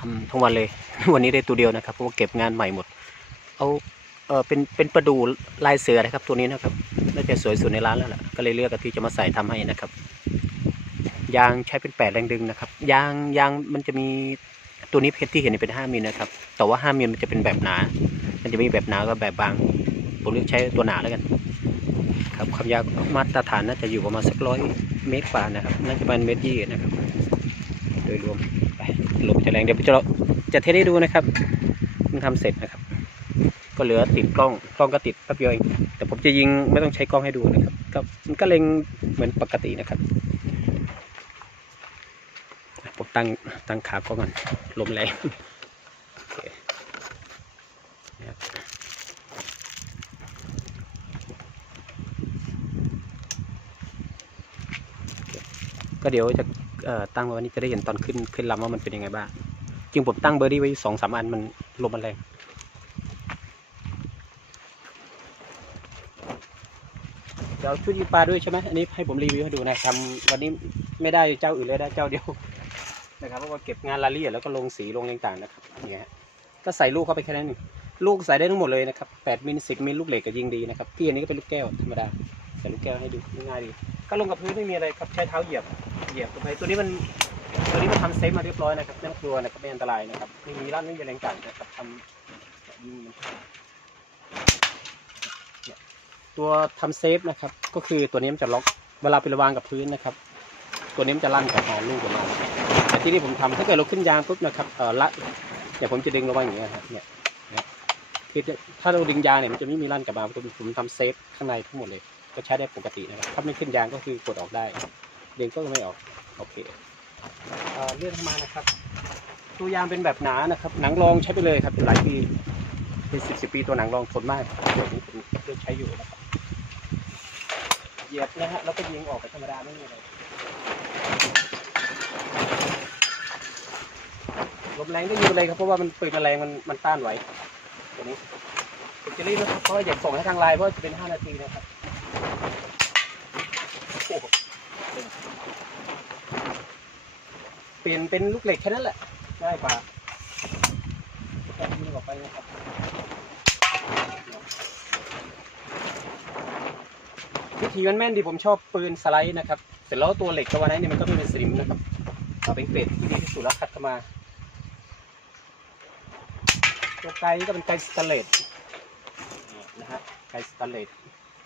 ทำทั้งวันเลย วันนี้ได้ตัวเดียวนะครับเพราะว่าเก็บงานใหม่หมด เอาเออเป็นเป็นประดูลายเสือนะครับตัวนี้นะครับน่าจะสวยสุดในร้านแล้วล่ะก็เลยเลือกที่จะมาใส่ทำให้นะครับยางใช้เป็นแปดแรงดึงนะครับยางยางมันจะมีตัวนี้เพชรที่เห็นเป็นห้ามิลนะครับ แต่ว่าห้ามิลมันจะเป็นแบบหนา มันจะมีแบบหนากับแบบบางผมเลือกใช้ตัวหนาแล้วกัน ครับความยาวมาตรฐานน่าจะอยู่ประมาณสักร้อยเมตรกว่านะครับน่าจะประมาณเมตรยี่นะครับ โดยรวม ลมจะแรงเดี๋ยวจะจะเทสให้ดูนะครับมันทำเสร็จนะครับ ก็เหลือติดกล้องกล้องก็ติดแป๊บเดียวเองแต่ผมจะยิงไม่ต้องใช้กล้องให้ดูนะครับก็มันก็เล็งเหมือนปกตินะครับผมตั้งตั้งขากล้องก่อนลมแรงโอเคนะครับก็เดี๋ยวจะ ตั้งไว้วันนี้จะได้เห็นตอนขึ้นขึ้นลำว่ามันเป็นยังไงบ้างจริงผมตั้งเบอร์ดี้ไว้สองสามอันมันลมมันแรงเดี๋ยวชุดยิงปลาด้วยใช่ไหมอันนี้ให้ผมรีวิวให้ดูนะทำวันนี้ไม่ได้เจ้าอื่นเลยได้เจ้าเดียวนะครับเพราะว่าเก็บงานรายละเอียดแล้วก็ลงสีลงต่างๆนะครับเนี่ยฮะก็ใส่ลูกเข้าไปแค่นั้นเองลูกใส่ได้ทั้งหมดเลยนะครับ8มิล10มิลลูกเหล็กก็ยิงดีนะครับที่อันนี้ก็เป็นลูกแก้วธรรมดาใส่ลูกแก้วให้ดูง่ายดีก็ลงกับพื้นไม่มีอะไรครับใช้เท้าเหยียบ เหยียบลงไปตัวนี้มันตัวนี้มันทำเซฟมาเรียบร้อยนะครับไม่ต้องกลัวนะครับไม่อันตรายนะครับไม่มีลั่นไม่มีแรงต่างนะครับทำยิงมันตัวทำเซฟนะครับ ก็คือตัวนี้มันจะล็อกเวลาไประวางกับพื้นนะครับ ตัวนี้มันจะลั่นกับหอลูกออกมาแต่ที่นี่ผมทำถ้าเกิดเราขึ้นยางปุ๊บนะครับเออละเดี๋ยวผมจะดึงระวางอย่างเงี้ยครับเนี่ยเนี่ยคือถ้าเราดึงยางเนี่ยมันจะไม่มีลั่นกลับมาผมผมทำเซฟข้างในทั้งหมดเลย ก็ใช้ได้ปกตินะครับ ถ้าไม่ขึ้นยางก็คือกดออกได้ ดึงก็ไม่ออก โอเคเอ่อเลื่อนมานะครับ ตัวยางเป็นแบบหนานะครับ หนังรองใช้ไปเลยครับหลายปีเป็นสิบสิบปีตัวหนังรองทนมากเดี๋ยวนี้ผมเลือกใช้อยู่นะครับเหยียบนะฮะแล้วก็ยิงออกไปธรรมดาไม่มีอะไรลมแรงก็ยิงไปเลยครับเพราะว่ามันปืนมันแรงมันมันต้านไหวตัวนี้ผมจะรีบนะครับเพราะว่าอยากส่งให้ทางไลน์เพราะจะเป็น 5 นาทีนะครับโอ้โห เปลี่ยนเป็นลูกเหล็กแค่นั้นแหละง่ายกว่าแค่ยิงออกไปนะครับวิธีมันแม่นดีผมชอบปืนสไลด์นะครับเสร็จแล้วตัวเหล็กตัวนั้นเนี่ยมันก็ไม่เป็นสนิมนะครับเอาเป็นเกรดที่ดีที่สุดแล้วคัดเข้ามาตัวไกก็เป็นไกสแตนเลสนี่นะฮะไกสแตนเลส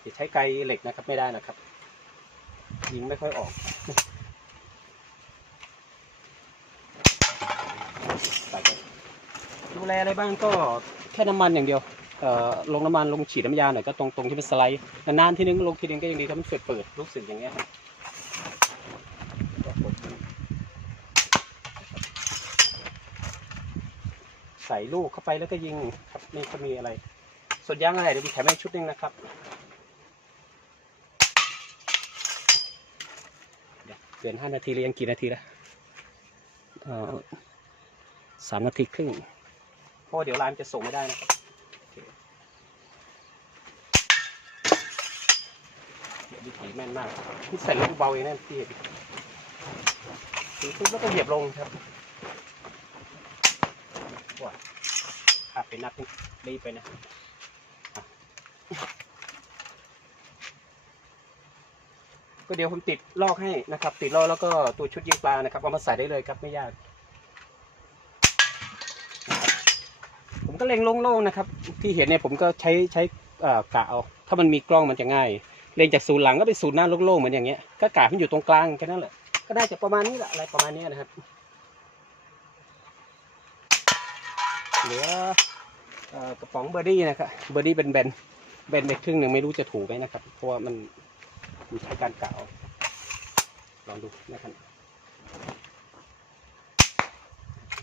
จะใช้ไกเหล็กนะครับไม่ได้นะครับ ยิงไม่ค่อยออกใส่ไปดู แลอะไรบ้างก็แค่น้ำมันอย่างเดียวเอ่อลงน้ำมันลงฉีดน้ำยาหน่อยก็ตรงตรงที่เป็นสไลด์นานๆทีนึงลงทีนึงก็ยังดีถ้ามันเปิดเปิดรู้สึกอย่างเงี้ยครับใส่ลูกเข้าไปแล้วก็ยิงครับไม่ก็มีอะไรส่วนยางอะไรเดี๋ยวมีแถมให้ชุดหนึงนะครับเปลี่ยนห้านาทีหรือยังกี่นาทีแล้วสามนาทีครึ่ง ราะว่าเดี๋ยวไลน์มันจะส่งไม่ได้นะครับวิถีแม่นมากที่ใส่ลูกเบาเองนั่นพี่เห็นถือปุ๊บแล้วก็เหยียบลงครับว้าขาดไปนัดนึงรีบไปนะก็เดี๋ยวผมติดลอกให้นะครับ ติดลอกแล้วก็ตัวชุดยิงปลานะครับเอามาใส่ได้เลยครับไม่ยากนะครับ ผมก็เล็งโล่งๆนะครับ ที่เห็นเนี่ยผมก็ใช้ใช้กะเอาถ้ามันมีกล้องมันจะง่าย เล็งจากศูนย์หลังก็ไปศูนย์หน้าโล่งๆเหมือนอย่างเงี้ยก็กาดมันอยู่ตรงกลางแค่นั้นแหละก็ได้จะประมาณนี้แหละอะไรประมาณเนี้ยนะครับเหลือกระป๋องเบอร์ดี้นะครับเบอร์ดี้เป็นแบนแบนไปครึ่งหนึ่งไม่รู้จะถูกไหมนะครับ เพราะว่ามันมันใช้การกาลองดูนะครับ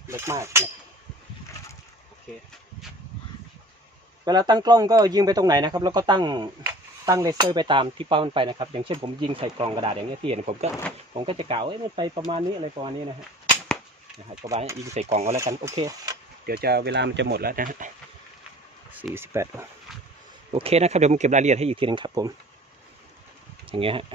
เล็กมากนะ เคเวลาตั้งกล้องก็ยิงไปตรงไหนนะครับ แล้วก็ตั้งตั้งเลเซอร์ไปตามที่เป้ามันไปนะครับ อย่างเช่นผมยิงใส่กล่องกระดาษอย่างเงี้ยที่เห็นผมก็ผมก็จะกล่าวว่ามันไปประมาณนี้อะไรประมาณนี้นะฮะนะฮะประมาณนี้ยิงใส่กล่องก็แล้วกันโอเค เดี๋ยวจะเวลามันจะหมดแล้วนะฮะสี่สิบแปดโอเคนะครับเดี๋ยวผมเก็บรายละเอียดให้อีกทีนึงครับผมอย่างเงี้ยฮะ